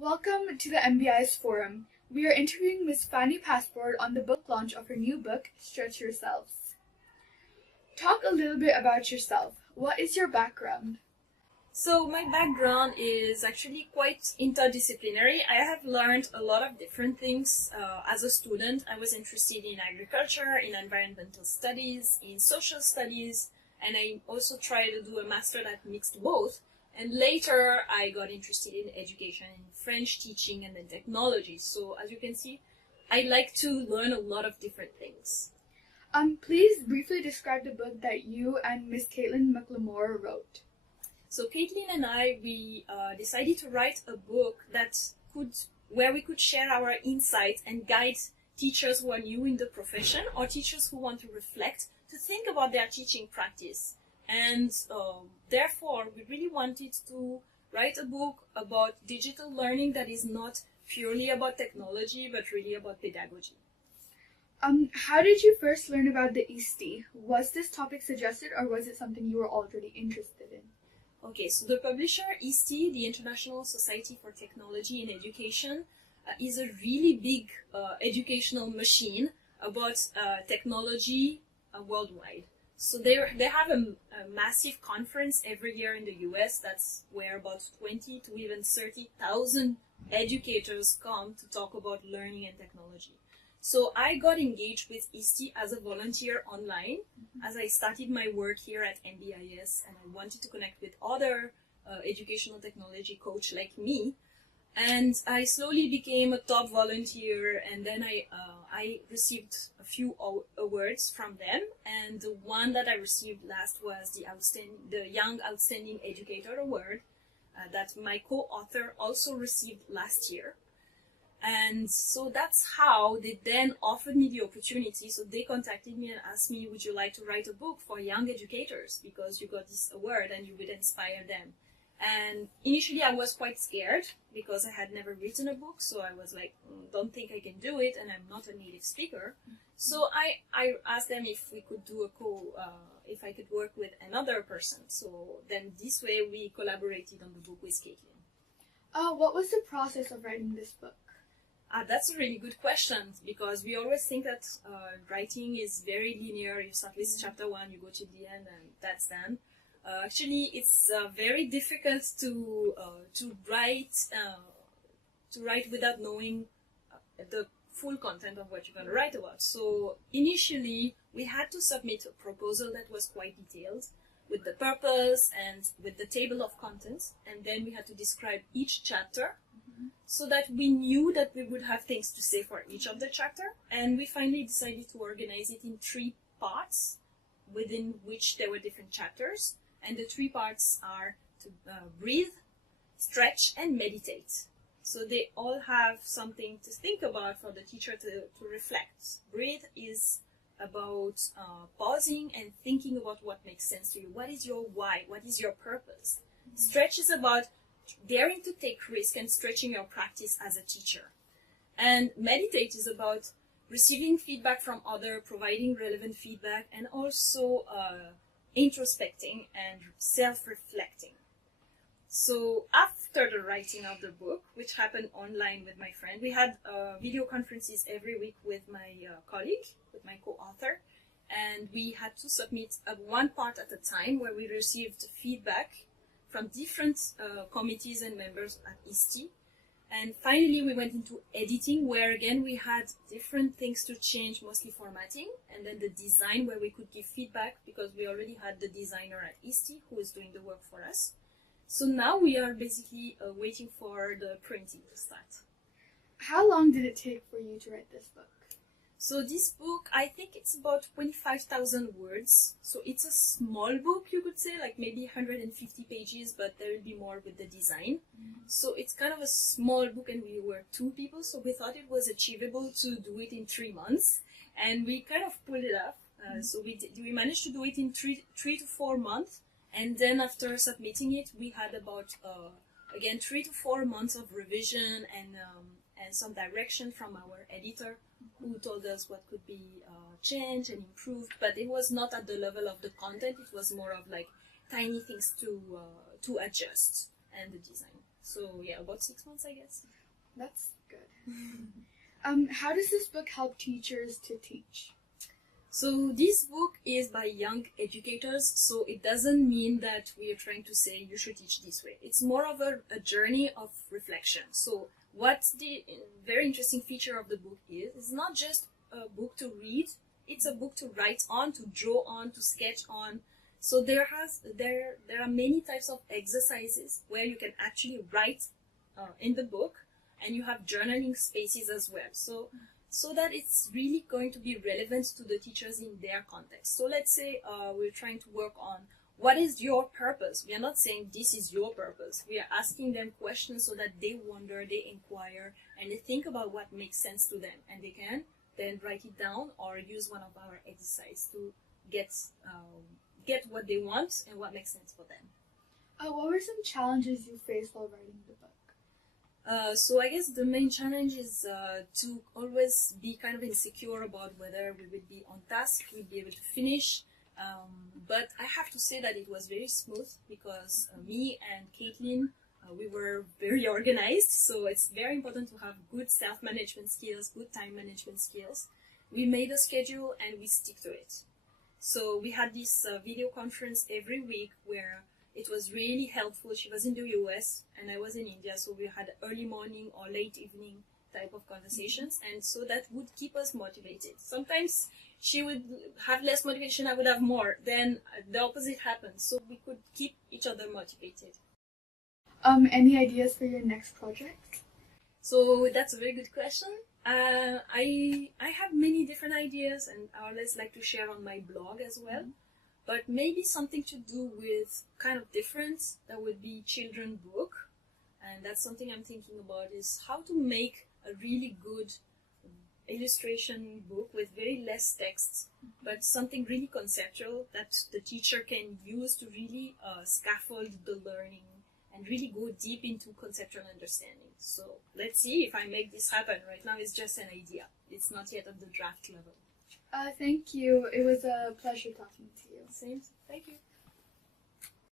Welcome to the MBIS Forum. We are interviewing Ms. Fanny Passeport on the book launch of her new book, Stretch Yourselves. Talk a little bit about yourself. What is your background? So my background is actually quite interdisciplinary. I have learned a lot of different things. As a student, I was interested in agriculture, in environmental studies, in social studies, and I also tried to do a master that mixed both. And later, I got interested in education, in French teaching, and then technology. So as you can see, I like to learn a lot of different things. Please briefly describe the book that you and Ms. Caitlin McLemore wrote. So Caitlin and we decided to write a book where we could share our insights and guide teachers who are new in the profession or teachers who want to reflect to think about their teaching practice. And therefore, we really wanted to write a book about digital learning that is not purely about technology, but really about pedagogy. How did you first learn about the ISTE? Was this topic suggested or was it something you were already interested in? Okay, so the publisher ISTE, the International Society for Technology in Education, is a really big educational machine about technology worldwide. So they have a massive conference every year in the US. That's where about 20 to even 30,000 educators come to talk about learning and technology. So I got engaged with ISTE as a volunteer online as I started my work here at MBIS, and I wanted to connect with other educational technology coach like me. And I slowly became a top volunteer, and then I received a few awards from them. And the one that I received last was the Young Outstanding Educator Award that my co-author also received last year. And so that's how they then offered me the opportunity. So they contacted me and asked me, would you like to write a book for young educators because you got this award and you would inspire them. And initially I was quite scared because I had never written a book. So I was like, don't think I can do it, and I'm not a native speaker. So I asked them if we could do if I could work with another person. So then this way we collaborated on the book with Caitlin. What was the process of writing this book? That's a really good question, because we always think that writing is very linear. You start with chapter 1, you go to the end, and that's done. Actually, it's very difficult to write without knowing the full content of what you're going to write about. So initially, we had to submit a proposal that was quite detailed, with the purpose and with the table of contents, and then we had to describe each chapter, so that we knew that we would have things to say for each of the chapter. And we finally decided to organize it in 3 parts, within which there were different chapters. And the 3 parts are to breathe, stretch, and meditate. So they all have something to think about for the teacher to reflect. Breathe is about pausing and thinking about what makes sense to you. What is your why? What is your purpose? Stretch is about daring to take risk and stretching your practice as a teacher. And meditate is about receiving feedback from others, providing relevant feedback, and also introspecting and self-reflecting. So after the writing of the book, which happened online with my friend, we had video conferences every week with my colleague, with my co-author, and we had to submit one part at a time where we received feedback from different committees and members at ISTE. And finally, we went into editing, where again we had different things to change, mostly formatting, and then the design, where we could give feedback, because we already had the designer at ISTE who is doing the work for us. So now we are basically waiting for the printing to start. How long did it take for you to write this book? So this book, I think it's about 25,000 words. So it's a small book, you could say, like maybe 150 pages, but there will be more with the design. So it's kind of a small book, and we were 2 people, so we thought it was achievable to do it in 3 months. And we kind of pulled it off. So we managed to do it in 3 to 4 months. And then after submitting it, we had about, again, 3 to 4 months of revision and some direction from our editor, who told us what could be changed and improved, but it was not at the level of the content. It was more of like tiny things to adjust and the design. So yeah, about 6 months, I guess. That's good. How does this book help teachers to teach? So this book is by young educators, so it doesn't mean that we are trying to say you should teach this way. It's more of a journey of reflection. So what the very interesting feature of the book is, it's not just a book to read, it's a book to write on, to draw on, to sketch on. So there are many types of exercises where you can actually write in the book, and you have journaling spaces as well. So that it's really going to be relevant to the teachers in their context. So let's say we're trying to work on what is your purpose. We are not saying this is your purpose. We are asking them questions so that they wonder, they inquire, and they think about what makes sense to them. And they can then write it down or use one of our exercises to get what they want and what makes sense for them. What were some challenges you faced while writing the book? So I guess the main challenge is to always be kind of insecure about whether we would be on task, we'd be able to finish. But I have to say that it was very smooth because me and Caitlin, we were very organized. So it's very important to have good self-management skills, good time management skills. We made a schedule and we stick to it. So we had this video conference every week where it was really helpful. She was in the US and I was in India, so we had early morning or late evening type of conversations, and so that would keep us motivated. Sometimes she would have less motivation, I would have more. Then the opposite happened, so we could keep each other motivated. Any ideas for your next project? So that's a very good question. I have many different ideas, and I always like to share on my blog as well. But maybe something to do with kind of different, that would be children book. And that's something I'm thinking about, is how to make a really good illustration book with very less text, but something really conceptual that the teacher can use to really scaffold the learning and really go deep into conceptual understanding. So let's see if I make this happen. Right now it's just an idea. It's not yet at the draft level. Thank you. It was a pleasure talking to you. Same. Thank you.